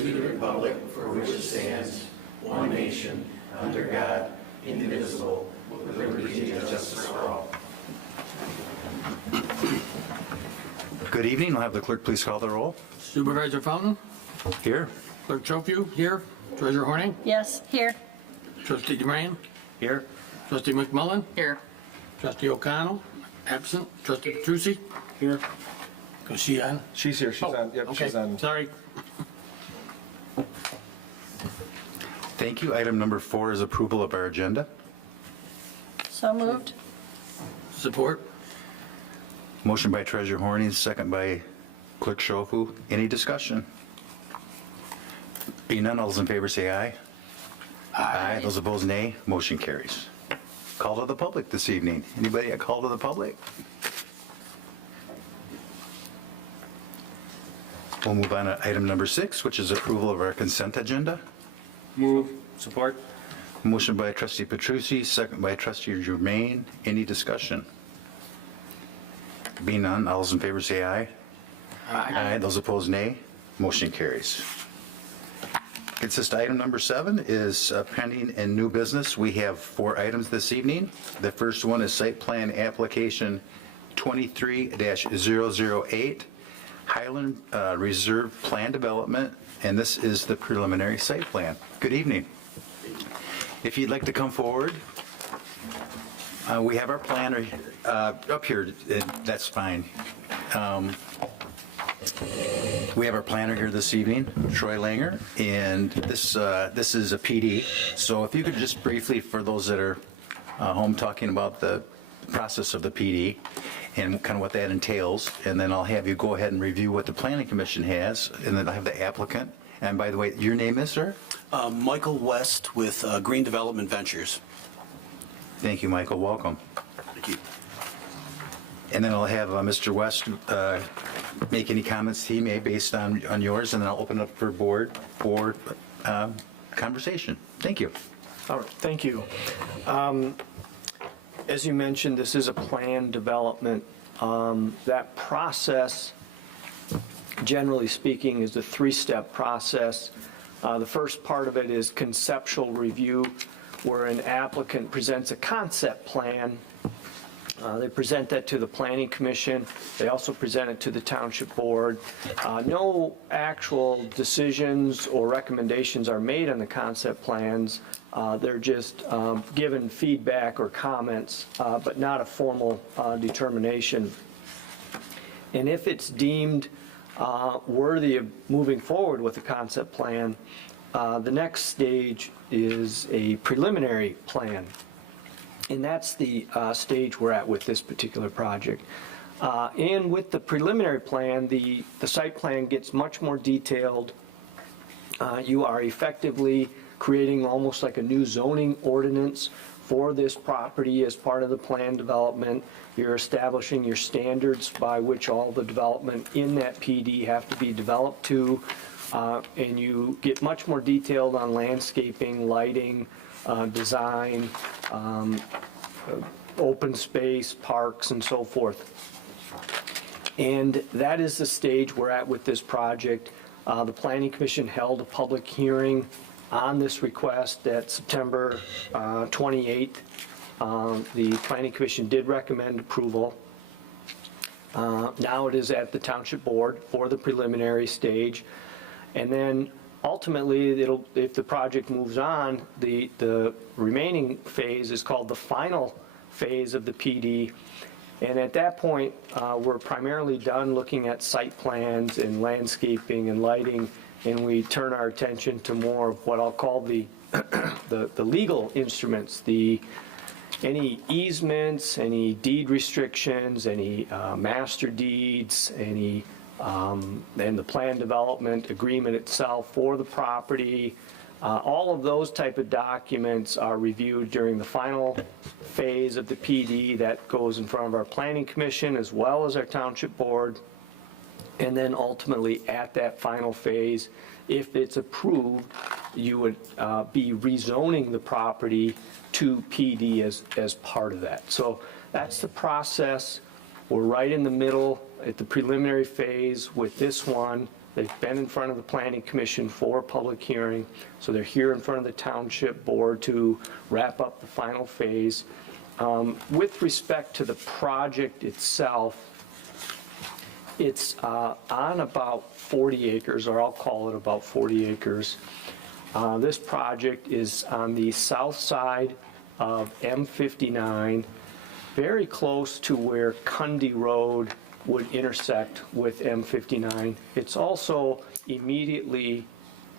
to the republic for which it stands, one nation, under God, indivisible, with liberty and justice for all. Good evening. I'll have the clerk please call the roll. Supervisor Fountain, Here. Clerk Trofeo, here. Treasurer Horning, Yes, here. Trustee DeMarion, Here. Trustee McMullen, Here. Trustee O'Connell, absent. Trustee Petrucci. Here. Was she on? She's here, she's on, yep, Okay, she's on. sorry. Thank you. Item number 4 is approval of our agenda. So moved. Support. Motion by Treasurer Horning, second by Clerk Schofu. Any discussion? Being none, all those in favor say aye. Aye. Those opposed, nay. Motion carries. Call to the public this evening. Anybody a call to the public? We'll move on to item number 6, which is approval of our consent agenda. Move. Support. Motion by Trustee Petrucci, second by Trustee Germain. Any discussion? Being none, all those in favor say aye. Aye. Those opposed, nay. Motion carries. Consist item number 7 is pending and new business. We have 4 items this evening. The first one is site plan application 23-008, Highland Reserve Plan Development, and this is the preliminary site plan. Good evening. If you'd like to come forward, we have our planner up here. That's fine. We have our planner here this evening, Troy Langer, and this is a PD. So if you could just briefly, for those that are home, talking about the process of the PD and kind of what that entails, and then I'll have you go ahead and review what the Planning Commission has, and then I'll have the applicant. And by the way, your name is, sir? Michael West with Green Development Ventures. Thank you, Michael. Welcome. Thank you. And then I'll have Mr. West make any comments he may based on yours, and then I'll open it up for board for conversation. Thank you. All right, thank you. As you mentioned, this is a planned development. That process, generally speaking, is a 3-step process. The first part of it is conceptual review, where an applicant presents a concept plan. They present that to the Planning Commission. They also present it to the Township Board. No actual decisions or recommendations are made on the concept plans. They're just given feedback or comments, but not a formal determination. And if it's deemed worthy of moving forward with the concept plan, the next stage is a preliminary plan. And that's the stage we're at with this particular project. And with the preliminary plan, the site plan gets much more detailed. You are effectively creating almost like a new zoning ordinance for this property as part of the plan development. You're establishing your standards by which all the development in that PD have to be developed to. And you get much more detailed on landscaping, lighting, design, open space, parks, and so forth. And that is the stage we're at with this project. The Planning Commission held a public hearing on this request at September 28th. The Planning Commission did recommend approval. Now it is at the Township Board for the preliminary stage. And then ultimately, if the project moves on, the remaining phase is called the final phase of the PD. And at that point, we're primarily done looking at site plans and landscaping and lighting, and we turn our attention to more of what I'll call the legal instruments, any easements, any deed restrictions, any master deeds, any and the plan development agreement itself for the property. All of those type of documents are reviewed during the final phase of the PD that goes in front of our Planning Commission as well as our Township Board. And then ultimately at that final phase, if it's approved, you would be rezoning the property to PD as part of that. So that's the process. We're right in the middle at the preliminary phase with this one. They've been in front of the Planning Commission for a public hearing, so they're here in front of the Township Board to wrap up the final phase. With respect to the project itself, it's on about 40 acres, or I'll call it about 40 acres. This project is on the south side of M59, very close to where Cundy Road would intersect with M59. It's also immediately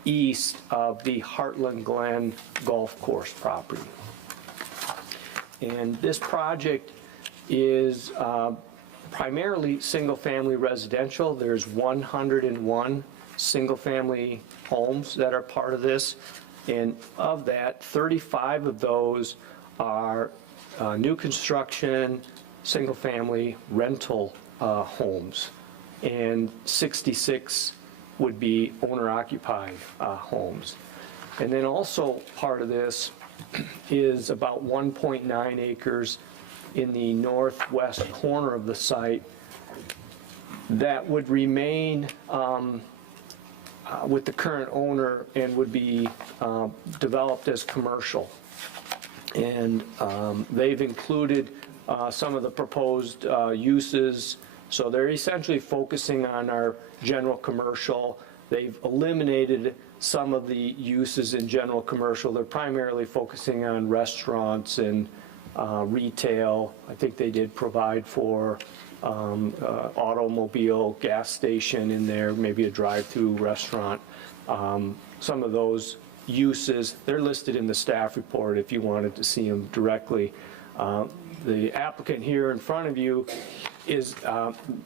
east of the Heartland Glen Golf Course property. And this project is primarily single-family residential. There's 101 single-family homes that are part of this. And of that, 35 of those are new construction, single-family rental homes. And 66 would be owner-occupied homes. And then also part of this is about 1.9 acres in the northwest corner of the site that would remain with the current owner and would be developed as commercial. And they've included some of the proposed uses, so they're essentially focusing on our general commercial. They've eliminated some of the uses in general commercial. They're primarily focusing on restaurants and retail. I think they did provide for automobile gas station in there, maybe a drive-through restaurant. Some of those uses, they're listed in the staff report if you wanted to see them directly. The applicant here in front of you is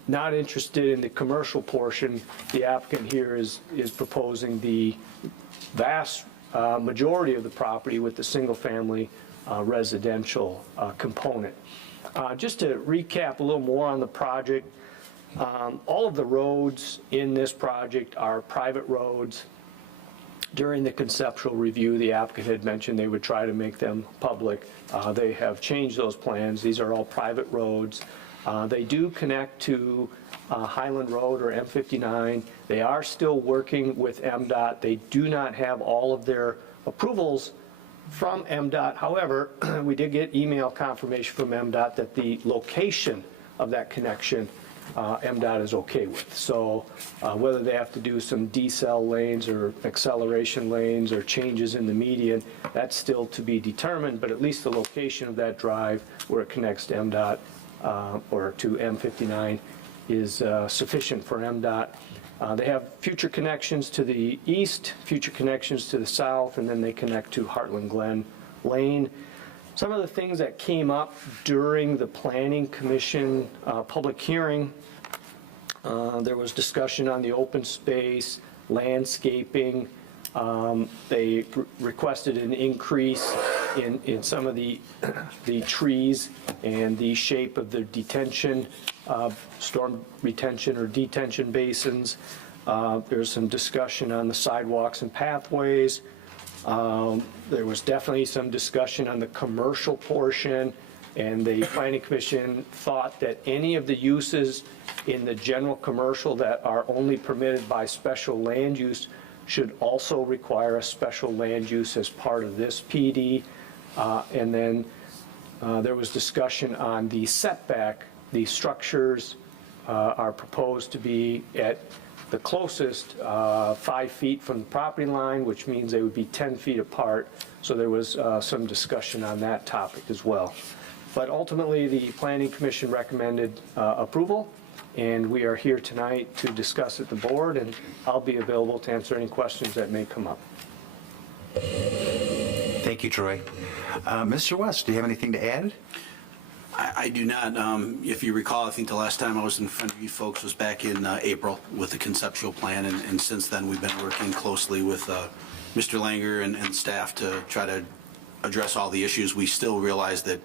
not interested in the commercial portion. The applicant here is proposing the vast majority of the property with the single-family residential component. Just to recap a little more on the project, all of the roads in this project are private roads. During the conceptual review, the applicant had mentioned they would try to make them public. They have changed those plans. These are all private roads. They do connect to Highland Road or M59. They are still working with MDOT. They do not have all of their approvals from MDOT. However, we did get email confirmation from MDOT that the location of that connection MDOT is okay with. So whether they have to do some decel lanes or acceleration lanes or changes in the median, that's still to be determined, but at least the location of that drive where it connects to MDOT or to M59 is sufficient for MDOT. They have future connections to the east, future connections to the south, and then they connect to Heartland Glen Lane. Some of the things that came up during the Planning Commission public hearing, there was discussion on the open space, landscaping. They requested an increase in some of the trees and the shape of the detention, storm retention or detention basins. There's some discussion on the sidewalks and pathways. There was definitely some discussion on the commercial portion, and the Planning Commission thought that any of the uses in the general commercial that are only permitted by special land use should also require a special land use as part of this PD. And then there was discussion on the setback. The structures are proposed to be at the closest 5 feet from the property line, which means they would be 10 feet apart. So there was some discussion on that topic as well. But ultimately, the Planning Commission recommended approval, and we are here tonight to discuss at the board, and I'll be available to answer any questions that may come up. Thank you, Troy. Mr. West, do you have anything to add? I do not. If you recall, I think the last time I was in front of you folks was back in April with the conceptual plan, and since then we've been working closely with Mr. Langer and staff to try to address all the issues. We still realize that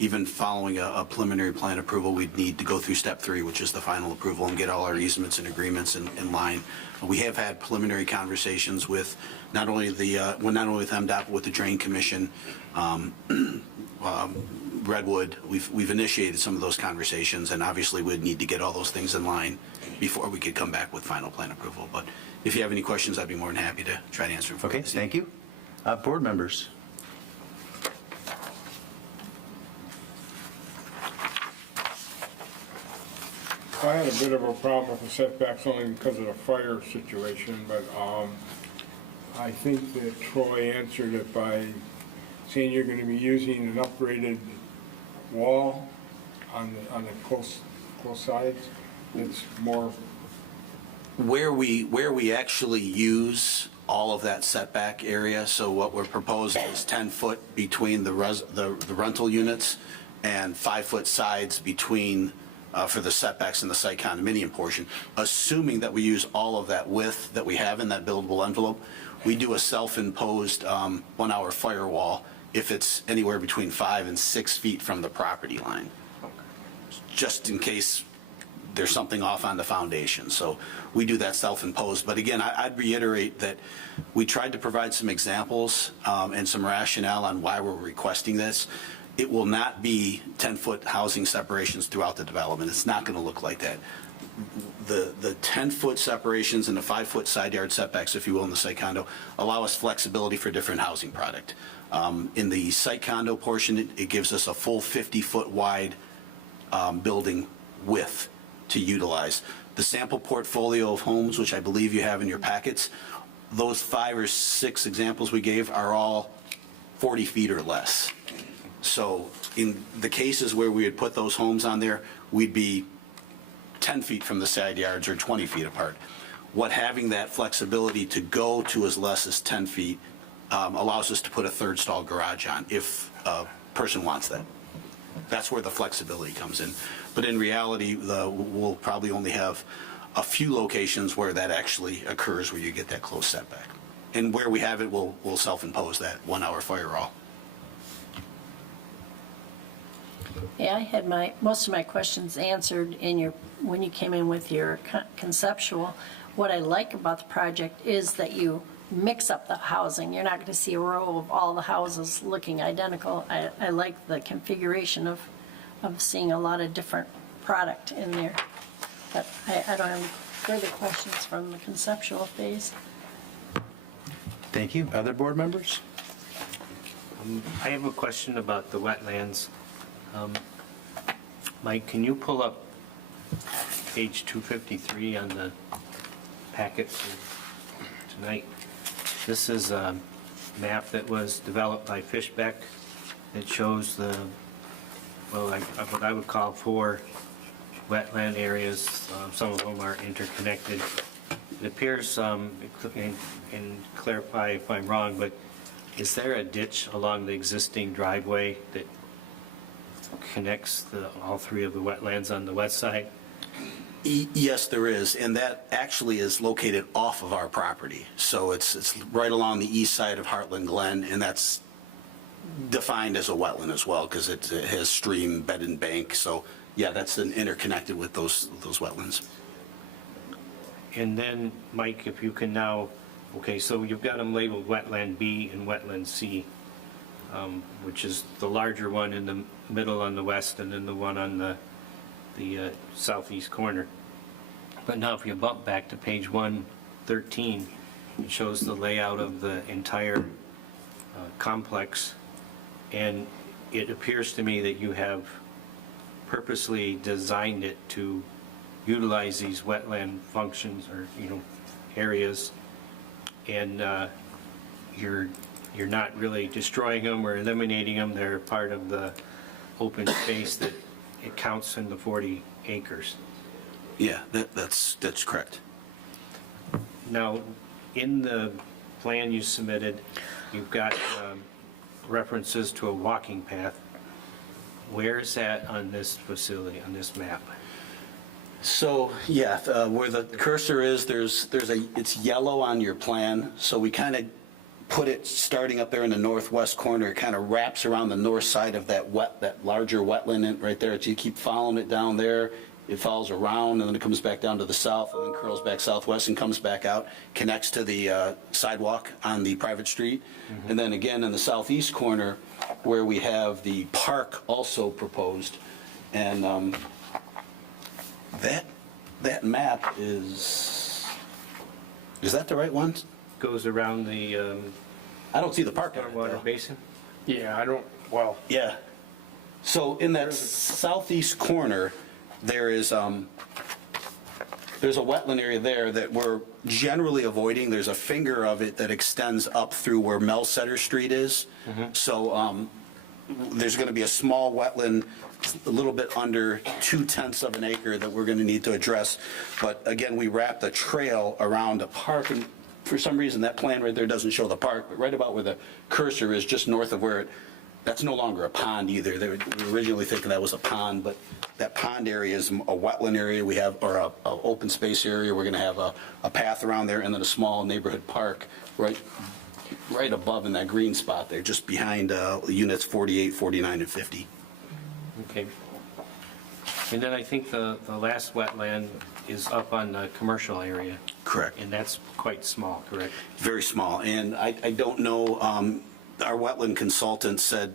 even following a preliminary plan approval, we'd need to go through step 3, which is the final approval, and get all our easements and agreements in line. We have had preliminary conversations with not only with MDOT, but with the Drain Commission, Redwood. We've initiated some of those conversations, and obviously we'd need to get all those things in line before we could come back with final plan approval. But if you have any questions, I'd be more than happy to try to answer them. Okay, thank you. Board members? I had a bit of a problem with the setbacks only because of the fire situation, but I think that Troy answered it by saying you're going to be using an upgraded wall on the close sides. It's more, Where we actually use all of that setback area, so what we're proposing is 10 foot between the rental units and 5 foot sides between, for the setbacks in the site condominium portion. Assuming that we use all of that width that we have in that buildable envelope, we do a self-imposed 1 hour firewall if it's anywhere between 5 and 6 feet from the property line, just in case there's something off on the foundation. So we do that self-imposed. But again, I'd reiterate that we tried to provide some examples and some rationale on why we're requesting this. It will not be 10-foot housing separations throughout the development. It's not going to look like that. The 10-foot separations and the 5-foot side yard setbacks, if you will, in the site condo, allow us flexibility for different housing product. In the site condo portion, it gives us a full 50-foot wide building width to utilize. The sample portfolio of homes, which I believe you have in your packets, those 5 or 6 examples we gave are all 40 feet or less. So in the cases where we would put those homes on there, we'd be 10 feet from the side yards or 20 feet apart. What having that flexibility to go to as less as 10 feet allows us to put a third stall garage on if a person wants that. That's where the flexibility comes in. But in reality, we'll probably only have a few locations where that actually occurs, where you get that close setback. And where we have it, we'll self-impose that 1 hour firewall. Yeah, I had most of my questions answered when you came in with your conceptual. What I like about the project is that you mix up the housing. You're not going to see a row of all the houses looking identical. I like the configuration of seeing a lot of different product in there. But I don't have further questions from the conceptual phase. Thank you. Other board members? I have a question about the wetlands. Mike, can you pull up page 253 on the packet for tonight? This is a map that was developed by Fishbeck. It shows what I would call 4 wetland areas. Some of them are interconnected. It appears, and clarify if I'm wrong, but is there a ditch along the existing driveway that connects all 3 of the wetlands on the west side? Yes, there is, and that actually is located off of our property. So it's right along the east side of Heartland Glen, and that's defined as a wetland as well because it has stream, bed and bank. So yeah, that's interconnected with those wetlands. And then, Mike, if you can now, okay, so you've got them labeled Wetland B and Wetland C, which is the larger one in the middle on the west and then the one on the southeast corner. But now if you bump back to page 113, it shows the layout of the entire complex, and it appears to me that you have purposely designed it to utilize these wetland functions or areas, and you're not really destroying them or eliminating them. They're part of the open space that it counts in the 40 acres. Yeah, that's correct. Now, in the plan you submitted, you've got references to a walking path. Where is that on this facility, on this map? So yeah, where the cursor is, it's yellow on your plan. So we kind of put it starting up there in the northwest corner. It kind of wraps around the north side of that larger wetland right there. You keep following it down there. It follows around, and then it comes back down to the south, and then curls back southwest and comes back out, connects to the sidewalk on the private street. And then again, in the southeast corner, where we have the park also proposed. And that map is that the right one? Goes around the I don't see the park on it, stormwater though. basin. Yeah, I don't, well, Yeah. So in that southeast corner, there's a wetland area there that we're generally avoiding. There's a finger of it that extends up through where Melsetter Street is. So there's going to be a small wetland, a little bit under 0.2 of an acre that we're going to need to address. But again, we wrap the trail around a park, and for some reason, that plan right there doesn't show the park, but right about where the cursor is, just north of where that's no longer a pond either. They were originally thinking that was a pond, but that pond area is a wetland area we have, or a open space area. We're going to have a path around there, and then a small neighborhood park right above in that green spot there, just behind units 48, 49, and 50. Okay. And then I think the last wetland is up on the commercial area. Correct. And that's quite small, correct? Very small, and I don't know, our wetland consultant said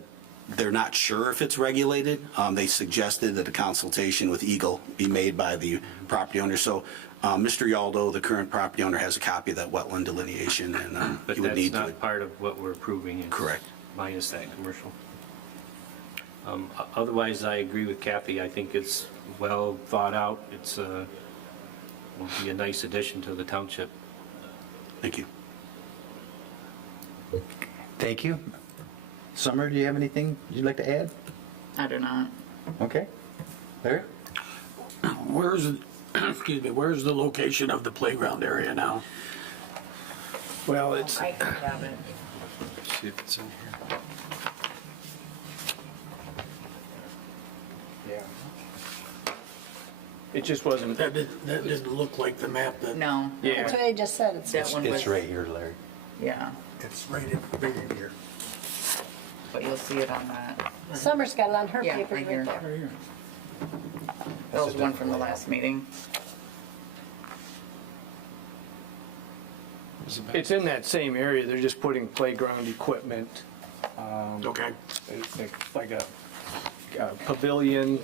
they're not sure if it's regulated. They suggested that a consultation with Eagle be made by the property owner. So Mr. Yaldo, the current property owner, has a copy of that wetland delineation, and But he would that's need to. not part of what we're approving. It's Correct. Minus that commercial. Otherwise, I agree with Kathy. I think it's well thought out. It's will be a nice addition to the township. Thank you. Thank you. Summer, do you have anything you'd like to add? I do not. Okay. Larry? Where's, excuse me, where's the location of the playground area now? well, it's, I have it. See if it's in here. yeah. It just wasn't, That didn't look like the map that. No. yeah. That's what I just said. That one was. It's right here, Larry. Yeah, It's right in here. but you'll see it on that. Summer's got it on her Yeah, paper right right here. there. That was one from the last meeting. It's in that same area, they're just putting playground equipment, Okay. like a pavilion,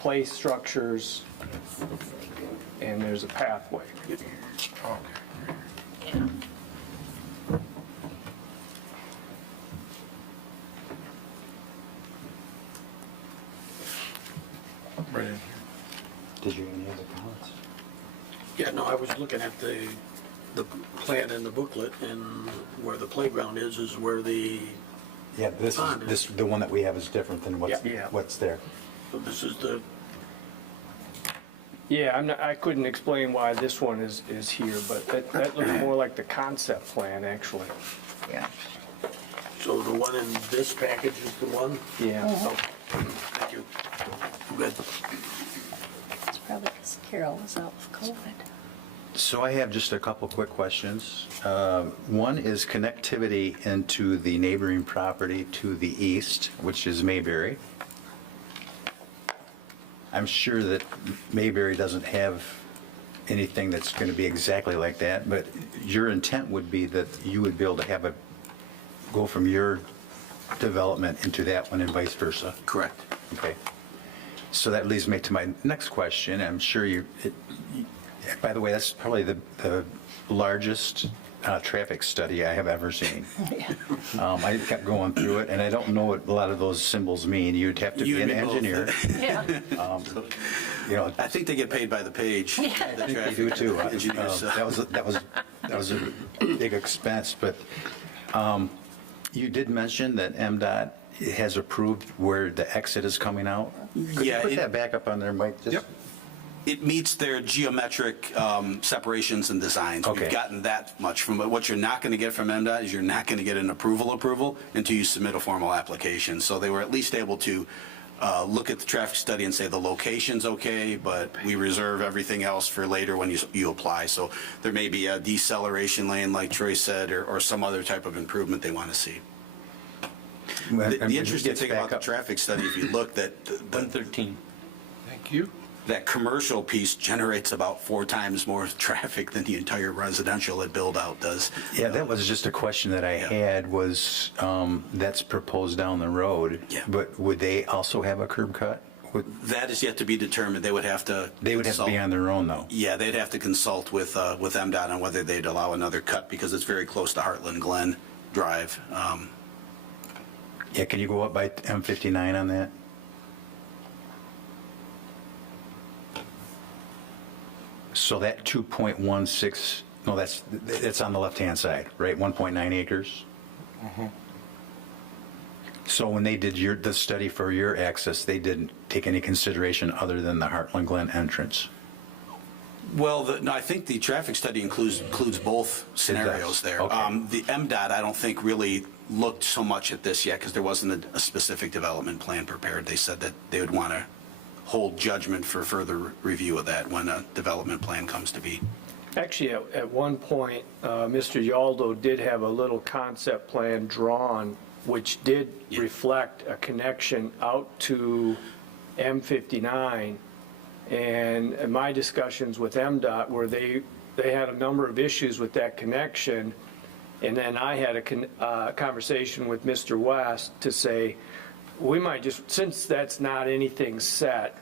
play structures, and there's a pathway. Yeah. Right in here. Did you have any other comments? Yeah, no, I was looking at the plan in the booklet, and where the playground is where the, Yeah, the one that we have is different than Yeah. what's there. so this is the, Yeah, I couldn't explain why this one is here, but that looks more like the concept plan, actually. Yeah. so the one in this package is the one? Yeah. Thank you. Good. It's probably because Carol was out with COVID. So I have just a couple quick questions. One is connectivity into the neighboring property to the east, which is Mayberry. I'm sure that Mayberry doesn't have anything that's going to be exactly like that, but your intent would be that you would be able to go from your development into that one and vice versa. Correct. Okay. So that leads me to my next question. I'm sure by the way, that's probably the largest traffic study I have ever seen. I kept going through it, and I don't know what a lot of those symbols mean. You'd have to be You'd an be both. engineer. Yeah. I think they get paid by the page. the They traffic do too. engineers, so. That was a big expense, but you did mention that MDOT has approved where the exit is coming out. Could you Yeah, put that back up on there, Mike? Just- Yep. It meets their geometric separations and designs. Okay. We've gotten that much from it. What you're not going to get from MDOT is you're not going to get an approval until you submit a formal application. So they were at least able to look at the traffic study and say the location's okay, but we reserve everything else for later when you apply. So there may be a deceleration lane, like Troy said, or some other type of improvement they want to see. The interesting thing about the traffic study, if you look, that 113. Thank you. that commercial piece generates about 4 times more traffic than the entire residential that build-out does. Yeah, that was just a question that I had was, that's proposed down the road. Yeah. But would they also have a curb cut? That is yet to be determined. They would have to. They would have to be consult- on their own, though. Yeah, they'd have to consult with MDOT on whether they'd allow another cut, because it's very close to Heartland Glen Drive. Yeah, can you go up by M59 on that? So that 2.16, no, that's on the left-hand side, right? 1.9 acres? So when they did the study for your access, they didn't take any consideration other than the Heartland Glen entrance? Well, no, I think the traffic study includes both scenarios there. Okay. The MDOT, I don't think, really looked so much at this yet, because there wasn't a specific development plan prepared. They said that they would want to hold judgment for further review of that when a development plan comes to be. Actually, at one point, Mr. Yaldo did have a little concept plan drawn, which did reflect a connection out to M59. And in my discussions with MDOT, where they had a number of issues with that connection, and then I had a conversation with Mr. West to say, we might just, since that's not anything set,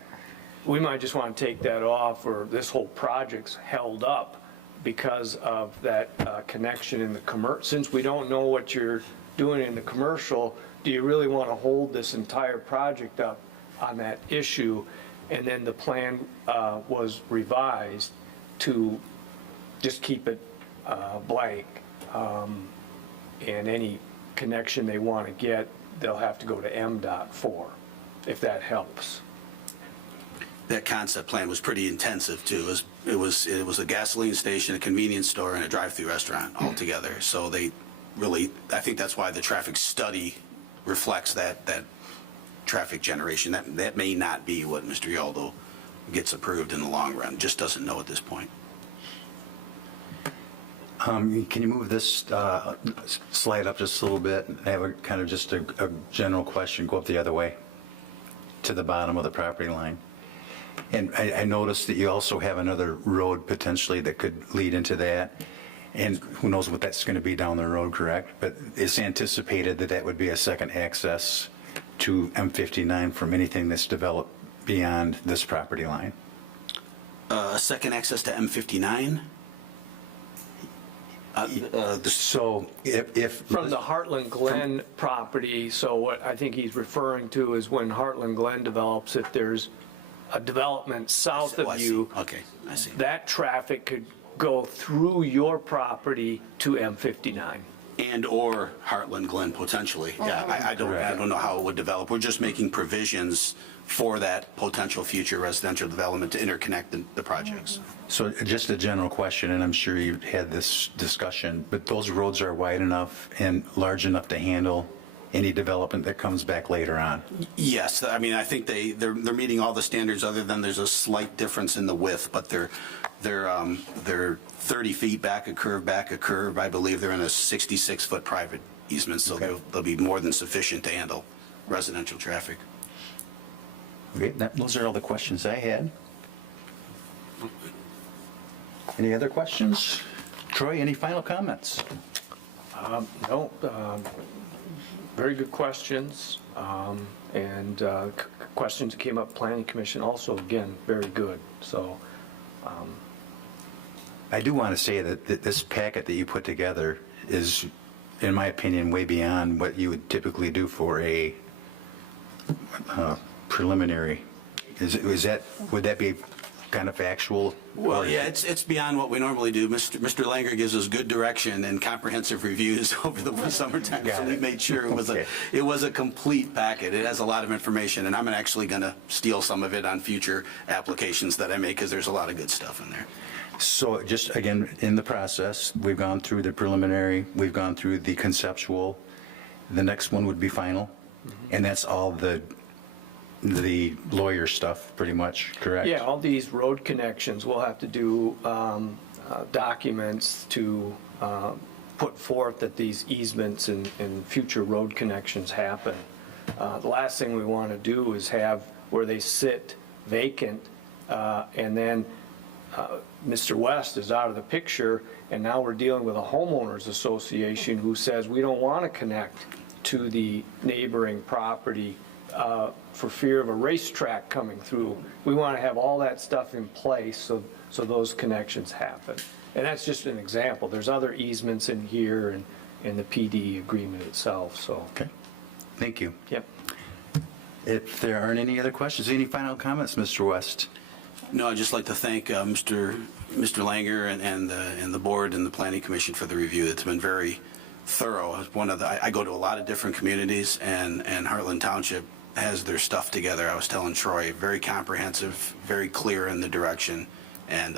we might just want to take that off, or this whole project's held up because of that connection in the commercial. Since we don't know what you're doing in the commercial, do you really want to hold this entire project up on that issue? And then the plan was revised to just keep it blank. And any connection they want to get, they'll have to go to MDOT for, if that helps. That concept plan was pretty intensive, too. It was a gasoline station, a convenience store, and a drive-through restaurant all together. So they really, I think that's why the traffic study reflects that traffic generation. That may not be what Mr. Yaldo gets approved in the long run, just doesn't know at this point. Can you move this slide up just a little bit? I have a kind of just a general question, go up the other way to the bottom of the property line. And I noticed that you also have another road potentially that could lead into that. And who knows what that's going to be down the road, correct? But it's anticipated that that would be a second access to M59 from anything that's developed beyond this property line. A second access to M59? So if From the Heartland Glen property, so what I think he's referring to is when Heartland Glen develops, if there's a development south Oh, I of see. you, Okay, I see. that traffic could go through your property to M59. And/or Heartland Glen, potentially. Yeah, I don't know how it would develop. We're just making provisions for that potential future residential development to interconnect the projects. So just a general question, and I'm sure you had this discussion, but those roads are wide enough and large enough to handle any development that comes back later on? Yes, I mean, I think they're meeting all the standards, other than there's a slight difference in the width, but they're 30 feet back a curve. I believe they're in a 66-foot private easement, so they'll be more than sufficient to handle residential traffic. Okay, those are all the questions I had. Any other questions? Troy, any final comments? No, very good questions, and questions that came up Planning Commission also, again, very good, so. I do want to say that this packet that you put together is, in my opinion, way beyond what you would typically do for a preliminary. Would that be kind of factual? Well, yeah, it's beyond what we normally do. Mr. Langer gives us good direction and comprehensive reviews over the summertime, so we made sure it was a complete packet. It has a lot of information, and I'm actually going to steal some of it on future applications that I make, because there's a lot of good stuff in there. So just, again, in the process, we've gone through the preliminary, we've gone through the conceptual, the next one would be final, and that's all the the lawyer stuff, pretty much, correct? Yeah, all these road connections, we'll have to do documents to put forth that these easements and future road connections happen. The last thing we want to do is have where they sit vacant, and then Mr. West is out of the picture, and now we're dealing with a homeowners association who says we don't want to connect to the neighboring property for fear of a racetrack coming through. We want to have all that stuff in place so those connections happen. And that's just an example. There's other easements in here and in the PD agreement itself, so. Okay, thank you. Yep. If there aren't any other questions, any final comments, Mr. West? No, I'd just like to thank Mr. Langer and the board and the planning commission for the review. It's been very thorough. I go to a lot of different communities, and Heartland Township has their stuff together. I was telling Troy, very comprehensive, very clear in the direction, and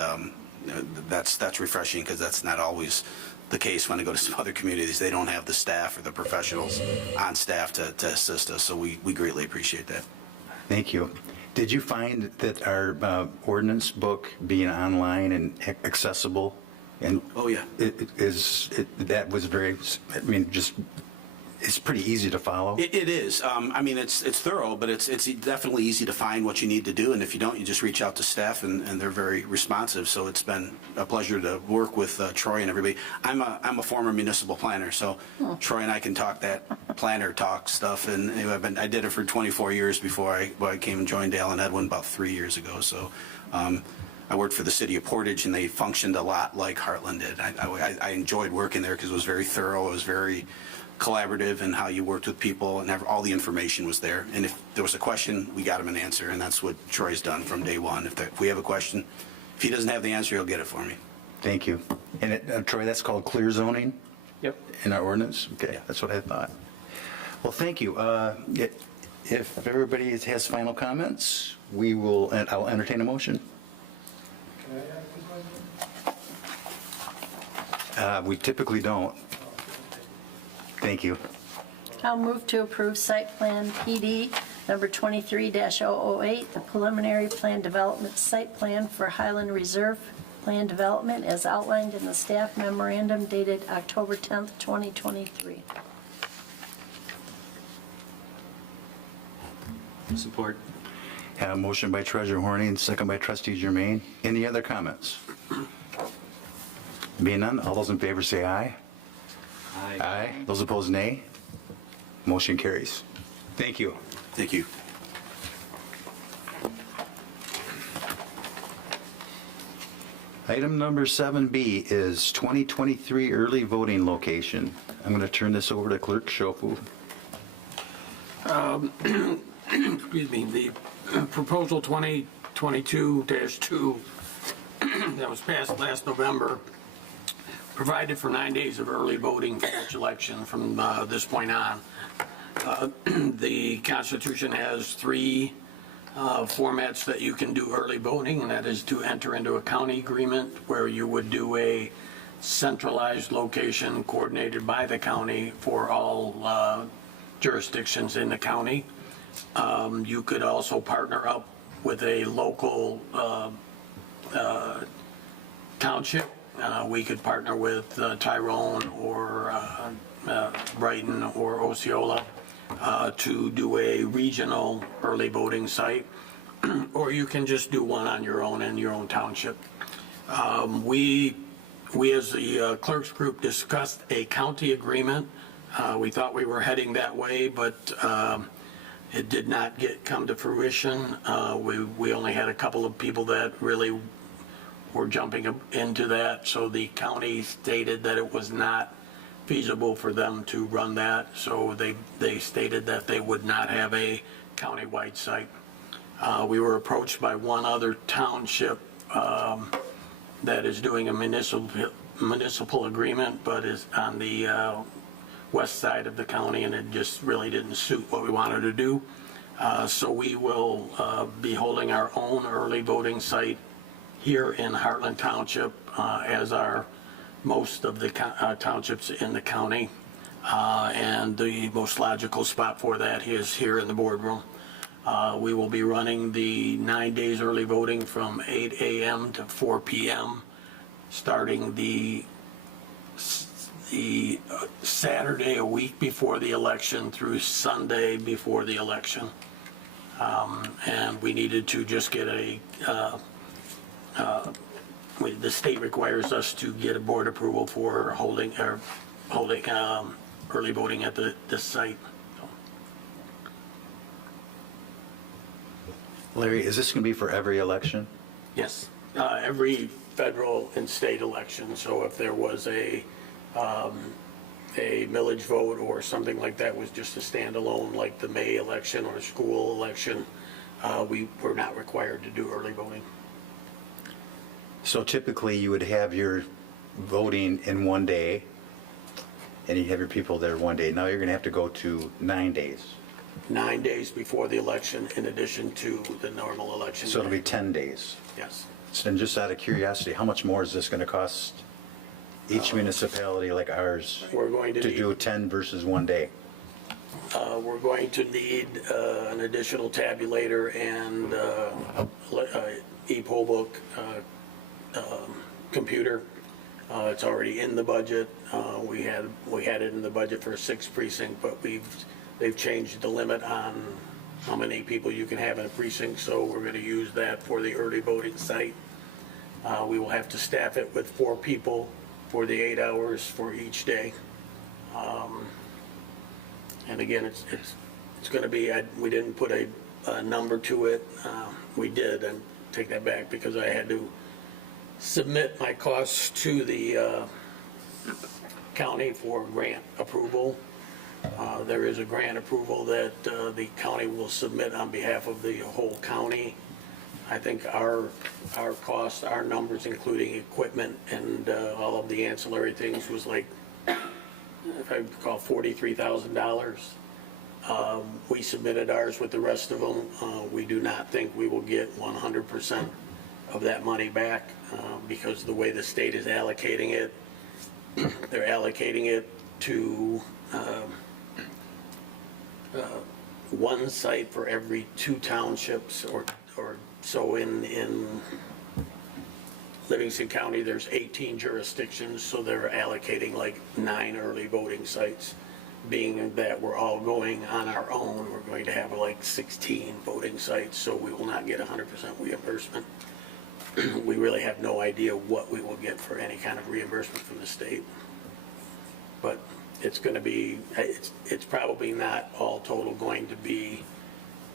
that's refreshing, because that's not always the case when I go to some other communities. They don't have the staff or the professionals on staff to assist us, so we greatly appreciate that. Thank you. Did you find that our ordinance book being online and accessible, and Oh, yeah. that was very, I mean, just, it's pretty easy to follow? It is. I mean, it's thorough, but it's definitely easy to find what you need to do, and if you don't, you just reach out to staff, and they're very responsive. So it's been a pleasure to work with Troy and everybody. I'm a former municipal planner, so Troy and I can talk that planner talk stuff, and I did it for 24 years before I came and joined Dale and Edwin about 3 years ago. So I worked for the city of Portage, and they functioned a lot like Heartland did. I enjoyed working there because it was very thorough. It was very collaborative in how you worked with people, and all the information was there. And if there was a question, we got him an answer, and that's what Troy's done from day one. If we have a question, if he doesn't have the answer, he'll get it for me. Thank you. And Troy, that's called clear zoning Yep. in our ordinance? Okay, that's what I thought. Well, thank you. If everybody has final comments, I'll entertain a motion. We typically don't. Thank you. I'll move to approve site plan PD number 23-008, the preliminary plan development site plan for Highland Reserve Plan Development as outlined in the staff memorandum dated October 10th, 2023. Support. Have a motion by Treasurer Horning, second by Trustee Germain. Any other comments? Being none, all those in favor say aye. Aye. Those opposed, nay. Motion carries. Thank you. Thank you. Item number 7B is 2023 early voting location. I'm going to turn this over to Clerk Schofu. Excuse me, the proposal 2022-2 that was passed last November provided for 9 days of early voting for each election from this point on. The Constitution has three formats that you can do early voting, and that is to enter into a county agreement where you would do a centralized location coordinated by the county for all jurisdictions in the county. You could also partner up with a local township. We could partner with Tyrone or Brighton or Osceola to do a regional early voting site, or you can just do one on your own in your own township. We as the clerks group discussed a county agreement. We thought we were heading that way, but it did not come to fruition. We only had a couple of people that really were jumping into that, so the county stated that it was not feasible for them to run that, so they stated that they would not have a county-wide site. We were approached by one other township that is doing a municipal agreement, but is on the west side of the county, and it just really didn't suit what we wanted to do. So we will be holding our own early voting site here in Heartland Township, as are most of the townships in the county. And the most logical spot for that is here in the boardroom. We will be running the 9 days early voting from 8 a.m. to 4 p.m., starting the Saturday a week before the election through Sunday before the election. And we needed to just get the state requires us to get a board approval for holding early voting at this site. Larry, is this going to be for every election? Yes, every federal and state election. So if there was a millage vote or something like that was just a standalone, like the May election or school election, we were not required to do early voting. So typically, you would have your voting in one day, and you have your people there one day. Now you're going to have to go to 9 days. 9 days before the election in addition to the normal election. So it'll be day. 10 days. Yes. And just out of curiosity, how much more is this going to cost each municipality like ours We're going to do 10 versus 1 day? We're going to need an additional tabulator and e-poll book computer. It's already in the budget. We had it in the budget for a 6th precinct, but they've changed the limit on how many people you can have in a precinct, so we're going to use that for the early voting site. We will have to staff it with 4 people for the 8 hours for each day. And again, it's going to be, we didn't put a number to it. We did, and take that back because I had to submit my costs to the county for grant approval. There is a grant approval that the county will submit on behalf of the whole county. I think our costs, our numbers, including equipment and all of the ancillary things, was like, if I recall, $43,000. We submitted ours with the rest of them. We do not think we will get 100% of that money back because the way the state is allocating it, they're allocating it to one site for every 2 townships or so. In Livingston County, there's 18 jurisdictions, so they're allocating like 9 early voting sites. Being that we're all going on our own, we're going to have like 16 voting sites, so we will not get 100% reimbursement. We really have no idea what we will get for any kind of reimbursement from the state. But it's going to be, it's probably not all total going to be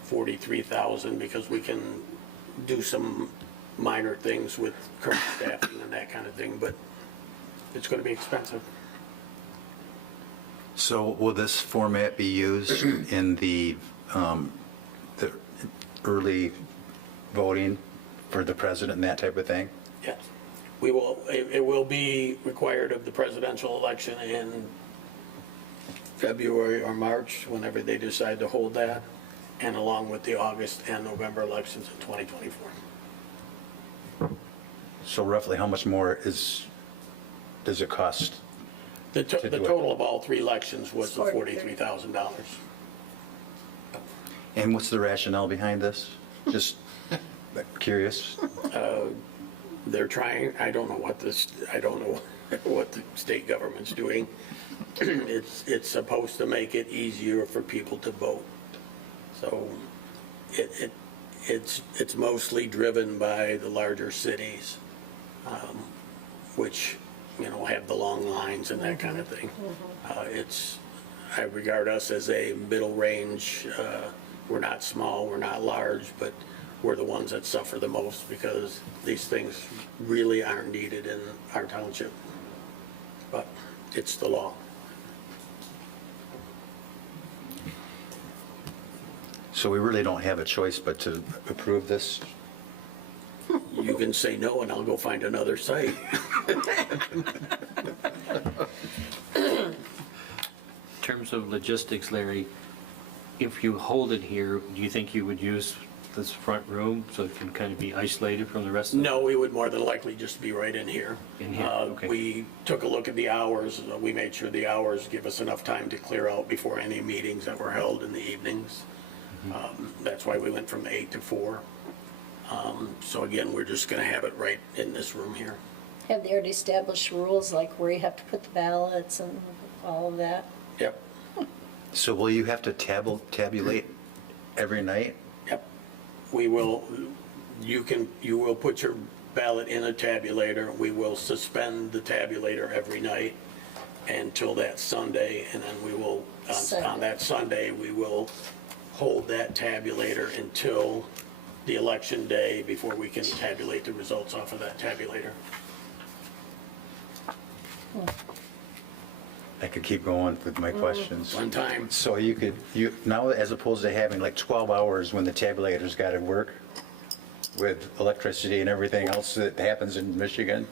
43,000 because we can do some minor things with current staffing and that kind of thing, but it's going to be expensive. So will this format be used in the early voting for the president and that type of thing? Yes. We will, it will be required of the presidential election in February or March, whenever they decide to hold that, and along with the August and November elections in 2024. So roughly how much more does it cost? The do it. total of all 3 elections was the $43,000. And what's the rationale behind this? Just curious. They're trying, I don't know what the state government's doing. It's supposed to make it easier for people to vote. So it's mostly driven by the larger cities, which, you know, have the long lines and that kind of thing. I regard us as a middle range. We're not small, we're not large, but we're the ones that suffer the most because these things really aren't needed in our township. But it's the law. So we really don't have a choice but to approve this? You can say no and I'll go find another site. In terms of logistics, Larry, if you hold it here, do you think you would use this front room so it can kind of be isolated from the rest of the? No, we would more than likely just be right in here. In here, okay. We took a look at the hours. We made sure the hours give us enough time to clear out before any meetings that were held in the evenings. That's why we went from 8 to 4. So again, we're just going to have it right in this room here. Have they already established rules, like where you have to put the ballots and all of that? Yep, So will you have to tabulate every night? yep. We will, you will put your ballot in a tabulator. We will suspend the tabulator every night until that Sunday, and then we will, on that Sunday, we will hold that tabulator until the election day before we can tabulate the results off of that tabulator. I could keep going with my questions. One time. So now as opposed to having like 12 hours when the tabulator's got to work with electricity and everything else that happens in Michigan,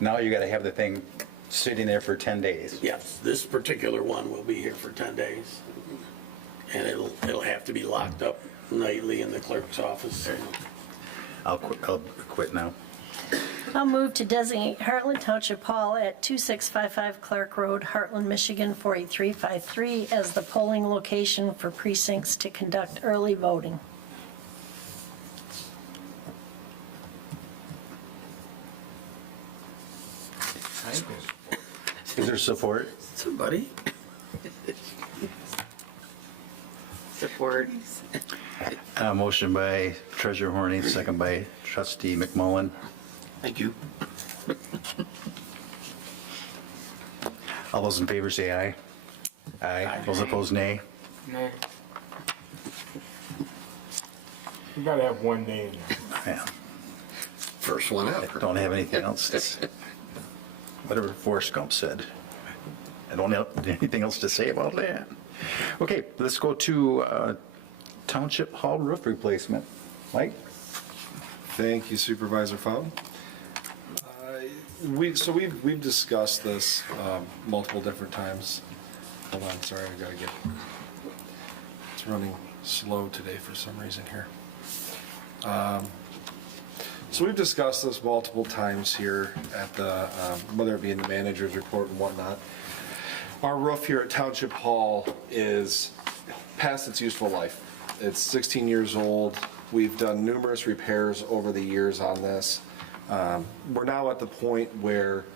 now you got to have the thing sitting there for 10 days. Yes, this particular one will be here for 10 days. And it'll have to be locked up nightly in the clerk's office. I'll quit now. I'll move to designate Heartland Township Hall at 2655 Clark Road, Heartland, Michigan 48353 as the polling location for precincts to conduct early voting. Is there support? Somebody? Support. Motion by Treasurer Horny, second by Trustee McMullen. Thank you. All those in favor say aye. Aye. Those opposed, nay. No. You gotta have one name. Yeah. First one out. Don't have anything else to whatever Forrest Gump said. I don't have anything else to say about that. Okay, let's go to Township Hall roof replacement. Mike? Thank you, Supervisor Fountain. We've discussed this multiple different times. Hold on, sorry, I gotta get, it's running slow today for some reason here. So we've discussed this multiple times here at the, whether it be in the manager's report and whatnot. Our roof here at Township Hall is past its useful life. It's 16 years old. We've done numerous repairs over the years on this. We're now at the point where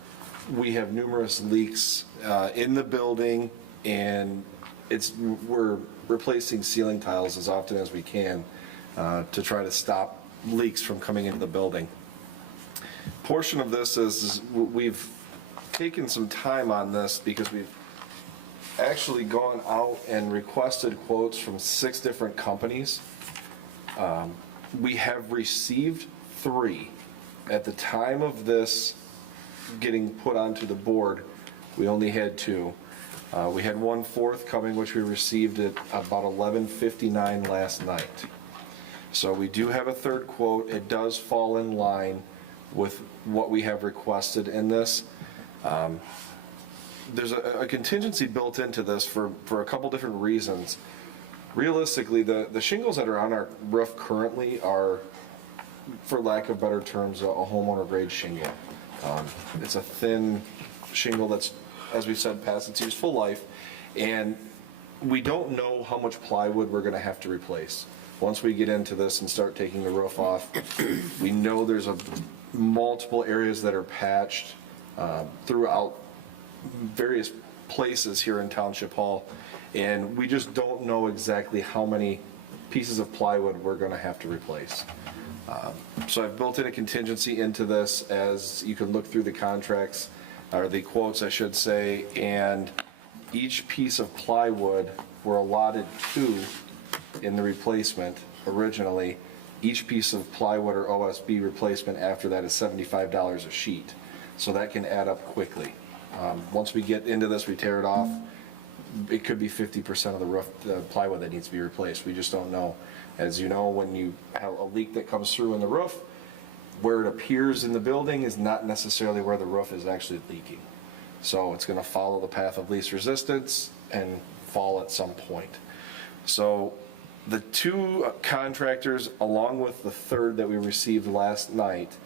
we have numerous leaks in the building, and we're replacing ceiling tiles as often as we can to try to stop leaks from coming into the building. Portion of this is we've taken some time on this because we've actually gone out and requested quotes from 6 different companies. We have received 3. At the time of this getting put onto the board, we only had 2. We had one forthcoming, which we received at about 11:59 last night. So we do have a 3rd quote. It does fall in line with what we have requested in this. There's a contingency built into this for a couple different reasons. Realistically, the shingles that are on our roof currently are, for lack of better terms, a homeowner grade shingle. It's a thin shingle that's, as we said, past its useful life, and we don't know how much plywood we're gonna have to replace. Once we get into this and start taking the roof off, we know there's multiple areas that are patched throughout various places here in Township Hall, and we just don't know exactly how many pieces of plywood we're gonna have to replace. So I've built in a contingency into this, as you can look through the contracts, or the quotes, I should say, and each piece of plywood we're allotted 2 in the replacement originally. Each piece of plywood or OSB replacement after that is $75 a sheet. So that can add up quickly. Once we get into this, we tear it off, it could be 50% of the roof, the plywood that needs to be replaced. We just don't know. As you know, when you have a leak that comes through in the roof, where it appears in the building is not necessarily where the roof is actually leaking. So it's going to follow the path of least resistance and fall at some point. So the 2 contractors, along with the 3rd that we received last night,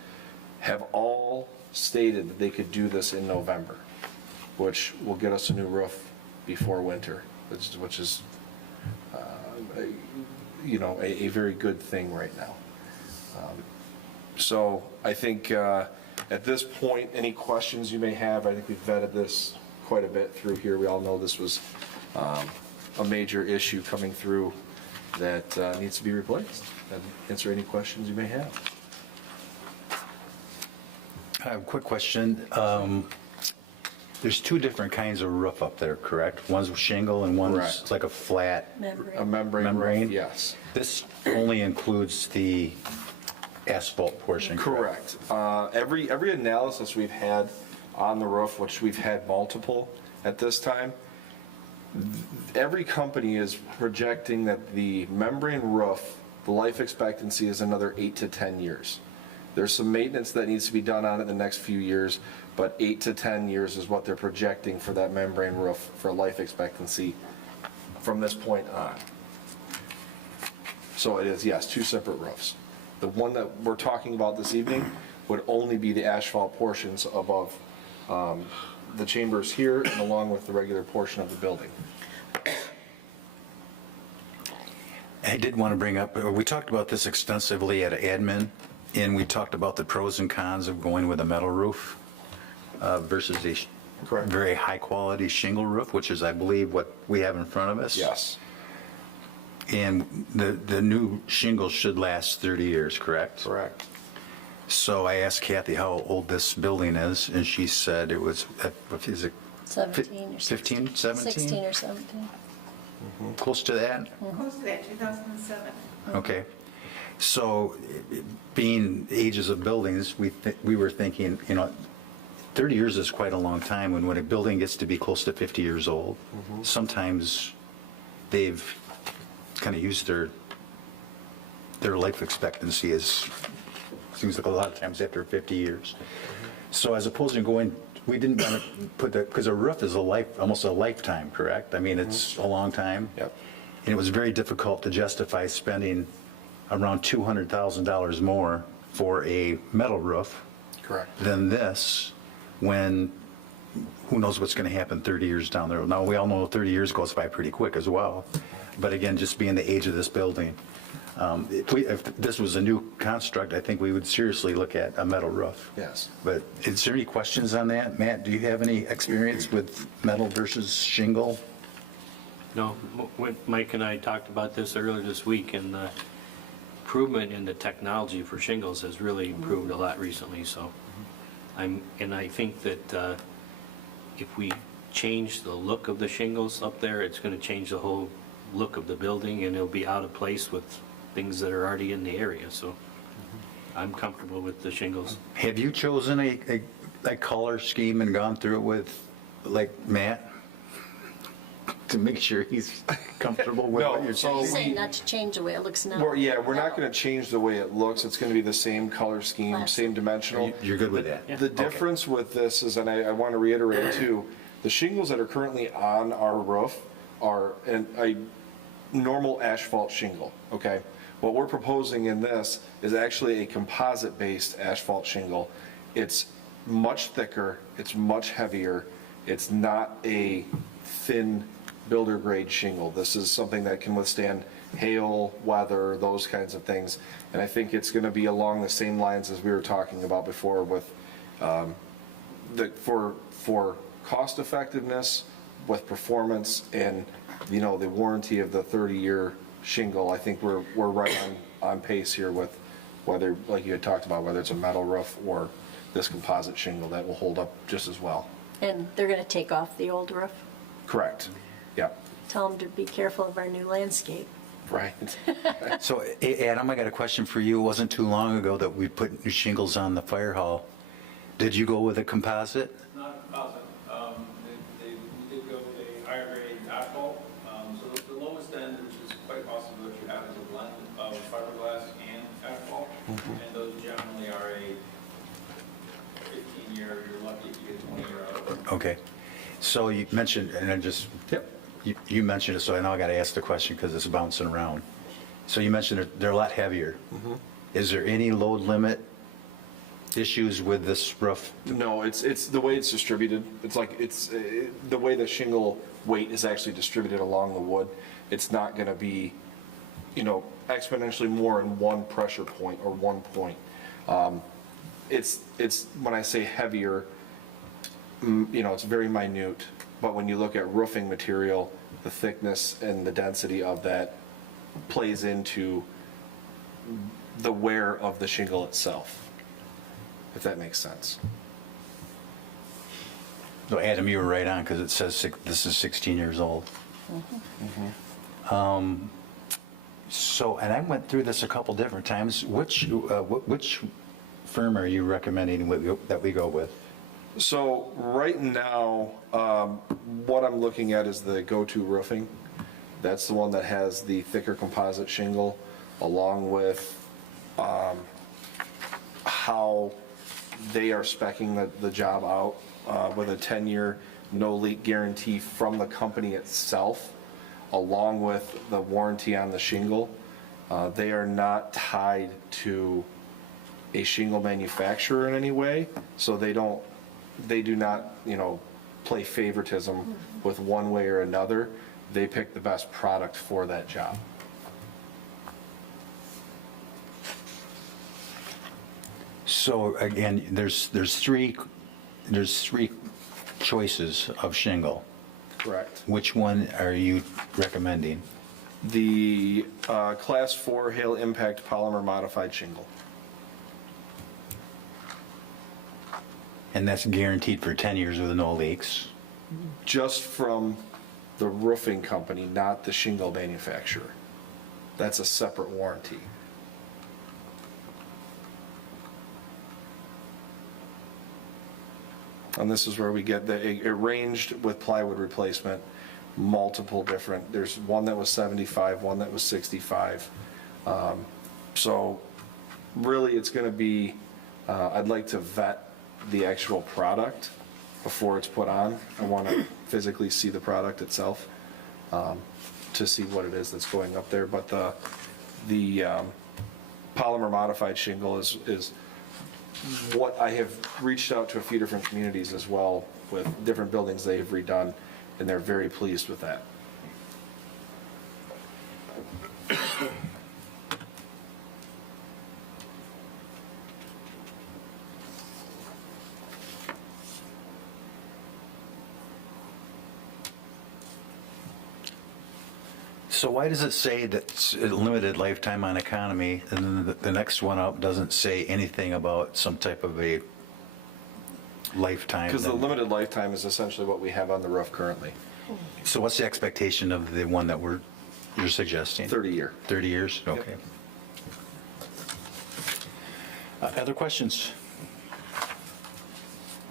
have all stated that they could do this in November, which will get us a new roof before winter, which is a very good thing right now. So I think at this point, any questions you may have, I think we've vetted this quite a bit through here. We all know this was a major issue coming through that needs to be replaced. And answer any questions you may have. I have a quick question. There's two different kinds of roof up there, correct? One's with shingle and one's Correct. like a flat. A Membrane. membrane roof, Membrane? yes. This only includes the asphalt portion, correct? Correct. Every analysis we've had on the roof, which we've had multiple at this time, every company is projecting that the membrane roof, the life expectancy is another 8 to 10 years. There's some maintenance that needs to be done on it in the next few years, but 8 to 10 years is what they're projecting for that membrane roof for life expectancy from this point on. So it is, yes, two separate roofs. The one that we're talking about this evening would only be the asphalt portions above the chambers here and along with the regular portion of the building. I did want to bring up, we talked about this extensively at admin, and we talked about the pros and cons of going with a metal roof versus a Correct. very high-quality shingle roof, which is, I believe, what we have in front of us. Yes, And the new shingles should last 30 years, correct? correct. So I asked Kathy how old this building is, and she said it was, what is it? 17 or 15, 17? 16 or 17. Close to that? Close to that, 2007. Okay. So being ages of buildings, we were thinking, 30 years is quite a long time, and when a building gets to be close to 50 years old, sometimes they've kind of used their life expectancy as, seems like a lot of times after 50 years. So as opposed to going, we didn't want to put that, because a roof is almost a lifetime, correct? I mean, it's a long time. Yep. And it was very difficult to justify spending around $200,000 more for a metal roof Correct. than this, when who knows what's going to happen 30 years down the road. Now, we all know 30 years goes by pretty quick as well. But again, just being the age of this building, if this was a new construct, I think we would seriously look at a metal roof. Yes. But is there any questions on that? Matt, do you have any experience with metal versus shingle? No, Mike and I talked about this earlier this week, and the improvement in the technology for shingles has really improved a lot recently, so I think that if we change the look of the shingles up there, it's going to change the whole look of the building, and it'll be out of place with things that are already in the area, so I'm comfortable with the shingles. Have you chosen a color scheme and gone through it with, like, Matt? To make sure he's comfortable with what No, you're so saying? You're saying not to change the way it looks now. We're not going to change the way it looks. It's going to be the same color scheme, Classic. same dimensional. You're good with that? The difference with this is, and I want to reiterate too, the shingles that are currently on our roof are a normal asphalt shingle, okay? What we're proposing in this is actually a composite-based asphalt shingle. It's much thicker, it's much heavier, it's not a thin builder grade shingle. This is something that can withstand hail, weather, those kinds of things. And I think it's going to be along the same lines as we were talking about before with for cost effectiveness, with performance, and the warranty of the 30-year shingle. I think we're right on pace here with whether, like you had talked about, whether it's a metal roof or this composite shingle that will hold up just as well. And they're going to take off the old roof? Correct. Yeah. Tell them to be careful of our new landscape. Right. So, Adam, I got a question for you. It wasn't too long ago that we put new shingles on the fire hall. Did you go with a composite? Not a composite. We did go with a higher grade asphalt. So the lowest end, which is quite possibly what you have, is a blend of fiberglass and asphalt. And those generally are a 15-year, you're lucky if you get 20-year out of it. Okay. So you mentioned, and I just, you mentioned it, so I know I got to ask the question because it's bouncing around. So you mentioned they're a lot heavier. Is there any load limit issues with this roof? No, it's the way it's distributed. It's like the way the shingle weight is actually distributed along the wood. It's not going to be exponentially more in one pressure point or one point. It's, when I say heavier, it's very minute, but when you look at roofing material, the thickness and the density of that plays into the wear of the shingle itself, if that makes sense. So Adam, you were right on, because it says this is 16 years old. So, and I went through this a couple different times. Which firm are you recommending that we go with? So right now, what I'm looking at is the Go-To Roofing. That's the one that has the thicker composite shingle, along with how they are speccing the job out with a 10-year no-leak guarantee from the company itself, along with the warranty on the shingle. They are not tied to a shingle manufacturer in any way, so they do not, play favoritism with one way or another. They pick the best product for that job. So again, there's three choices of shingle. Correct. Which one are you recommending? The Class 4 Hail Impact Polymer Modified Shingle. And that's guaranteed for 10 years with no leaks. Just from the roofing company, not the shingle manufacturer. That's a separate warranty. And this is where we get it ranged with plywood replacement, multiple different, there's one that was 75, one that was 65. So really it's going to be, I'd like to vet the actual product before it's put on. I want to physically see the product itself to see what it is that's going up there. But the polymer modified shingle is what I have reached out to a few different communities as well with different buildings they've redone, and they're very pleased with that. So why does it say that it's a limited lifetime on economy, and then the next one up doesn't say anything about some type of a lifetime? Because the limited lifetime is essentially what we have on the roof currently. So what's the expectation of the one that you're suggesting? 30 year. 30 years? Okay. Other questions?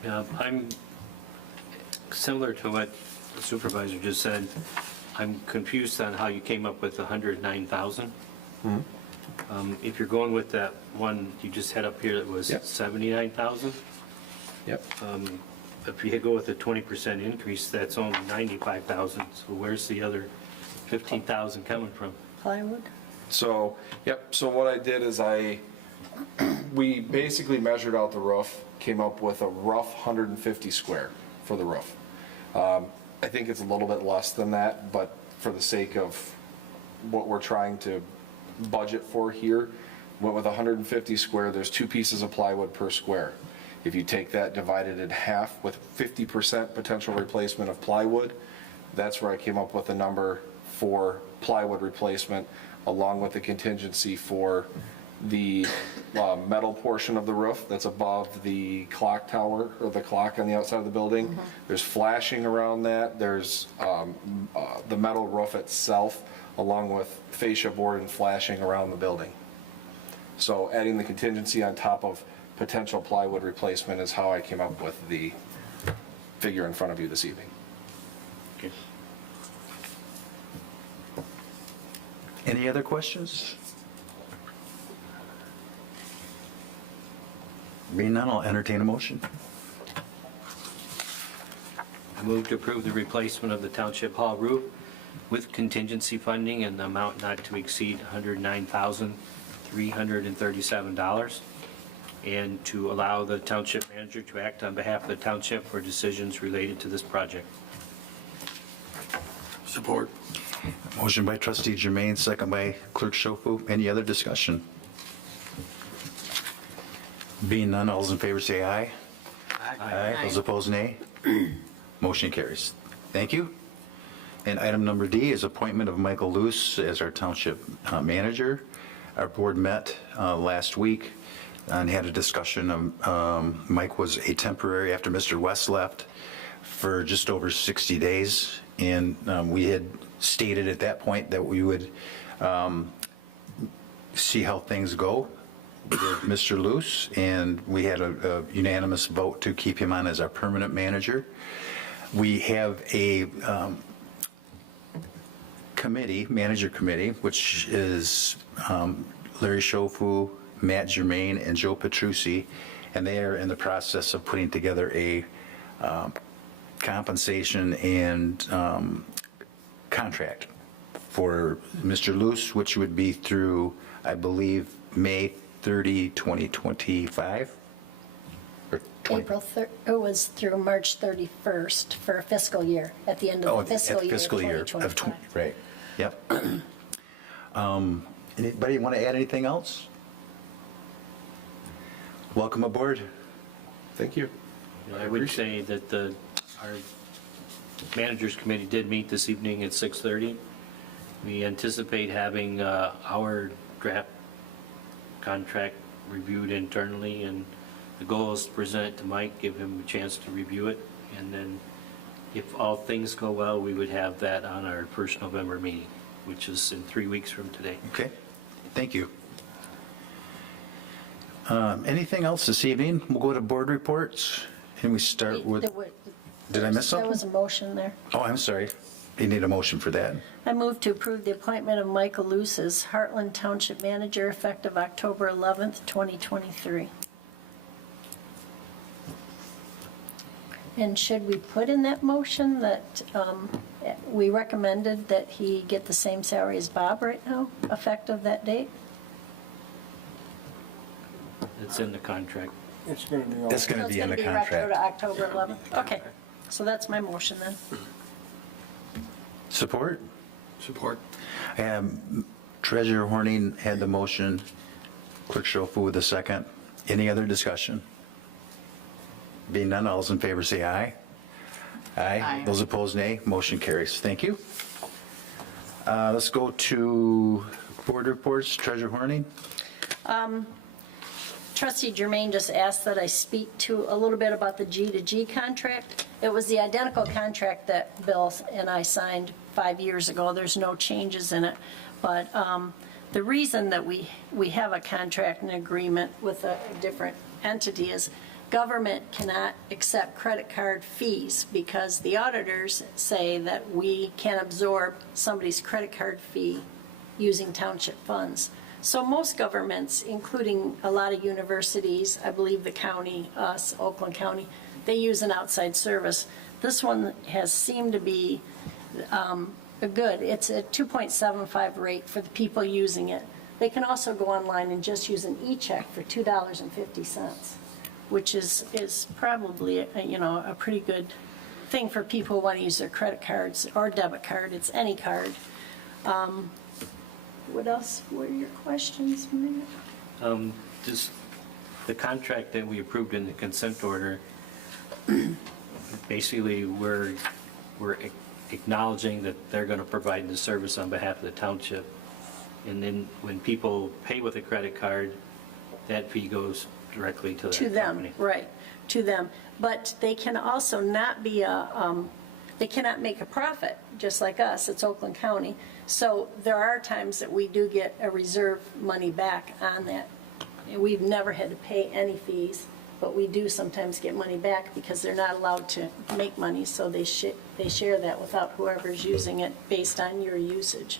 I'm similar to what the supervisor just said. I'm confused on how you came up with 109,000. If you're going with that one you just had up here that was Yep. 79,000, Yep. if you go with a 20% increase, that's only 95,000. So where's the other 15,000 coming from? Plywood? So, yep, so what I did is we basically measured out the roof, came up with a rough 150 square for the roof. I think it's a little bit less than that, but for the sake of what we're trying to budget for here, went with 150 square, there's 2 pieces of plywood per square. If you take that, divide it in half with 50% potential replacement of plywood, that's where I came up with a number for plywood replacement, along with the contingency for the metal portion of the roof that's above the clock tower, or the clock on the outside of the building. There's flashing around that. There's the metal roof itself, along with fascia board and flashing around the building. So adding the contingency on top of potential plywood replacement is how I came up with the figure in front of you this evening. Okay. Any other questions? Being none, I'll entertain a motion. I move to approve the replacement of the Township Hall roof with contingency funding in the amount not to exceed $109,337, and to allow the township manager to act on behalf of the township for decisions related to this project. Support. Motion by trustee Jermaine, second by clerk Shofu. Any other discussion? Being none, all those in favor say aye. Aye. Those opposed, nay. Motion carries. Thank you. And item number D is appointment of Michael Luce as our township manager. Our board met last week and had a discussion of, Mike was a temporary after Mr. West left for just over 60 days. And we had stated at that point that we would see how things go with Mr. Luce, and we had a unanimous vote to keep him on as our permanent manager. We have a committee, manager committee, which is Larry Shofu, Matt Germain, and Joe Petrucci, and they are in the process of putting together a compensation and contract for Mr. Luce, which would be through, I believe, May 30, 2025? Or 20 April, it was through March 31st for a fiscal year, at the end Oh, of the at fiscal year of 2025. Right, yep. Anybody want to add anything else? Welcome aboard. Thank you. I would say that our managers committee did meet this evening at 6:30. We anticipate having our draft contract reviewed internally, and the goal is to present it to Mike, give him a chance to review it, and then if all things go well, we would have that on our first November meeting, which is in 3 weeks from today. Okay, thank you. Anything else this evening? We'll go to board reports, and we start with, did I miss There something? was a motion there. Oh, I'm sorry. You need a motion for that. I move to approve the appointment of Michael Luce as Heartland Township Manager effective October 11th, 2023. And should we put in that motion that we recommended that he get the same salary as Bob right now, effective that date? It's in the contract. It's going to be all. That's going So to it's be in gonna the retro to contract. October 11th? Okay, so that's my motion then. Support? Support. Treasurer Horning had the motion, clerk Shofu with the second. Any other discussion? Being none, all those in favor say aye. Aye. Those opposed, nay. Motion carries. Thank you. Let's go to board reports. Treasurer Horning? Trustee Germain just asked that I speak to a little bit about the G2G contract. It was the identical contract that Bill and I signed 5 years ago. There's no changes in it. But the reason that we have a contract and agreement with a different entity is government cannot accept credit card fees because the auditors say that we can't absorb somebody's credit card fee using township funds. So most governments, including a lot of universities, I believe the county, us, Oakland County, they use an outside service. This one has seemed to be good. It's a 2.75 rate for the people using it. They can also go online and just use an e-check for $2.50, which is probably, a pretty good thing for people who want to use their credit cards or debit card. It's any card. What else were your questions, Maria? Just the contract that we approved in the consent order, basically, we're acknowledging that they're going to provide the service on behalf of the township. And then when people pay with a credit card, that fee goes directly to To that them, company. right, to them. But they can also not be they cannot make a profit, just like us, it's Oakland County. So there are times that we do get a reserve money back on that. We've never had to pay any fees, but we do sometimes get money back because they're not allowed to make money, so they share that without whoever's using it based on your usage.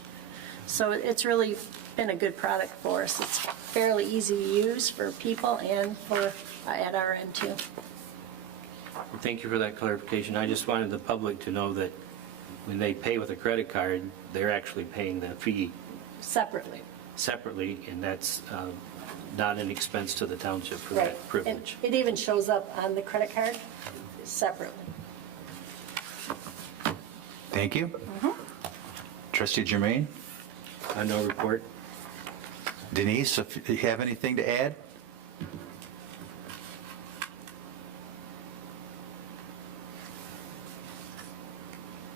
So it's really been a good product for us. It's fairly easy to use for people and for at our end too. Thank you for that clarification. I just wanted the public to know that when they pay with a credit card, they're actually paying the fee Separately. separately, and that's not an expense to the township for Right. that privilege. And it even shows up on the credit card separately. Thank you. Trustee Jermaine? No report. Denise, if you have anything to add?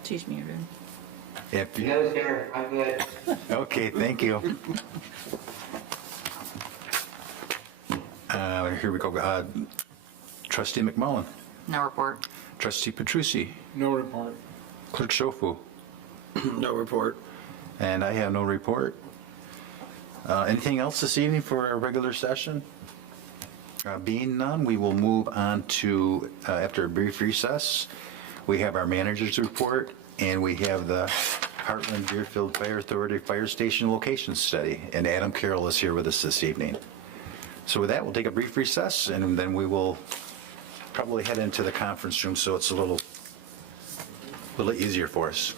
Teach me, Arun. If you- No, sir, I'm good. Okay, thank you. Here we go. Trustee McMullen, No report. Trustee Petrucci, No report. Clerk Shofu, No report. and I have no report. Anything else this evening for our regular session? Being none, we will move on to, after a brief recess, we have our manager's report, and we have the Heartland Deerfield Fire Authority Fire Station Location Study, and Adam Carroll is here with us this evening. So with that, we'll take a brief recess, and then we will probably head into the conference room, so it's a little easier for us.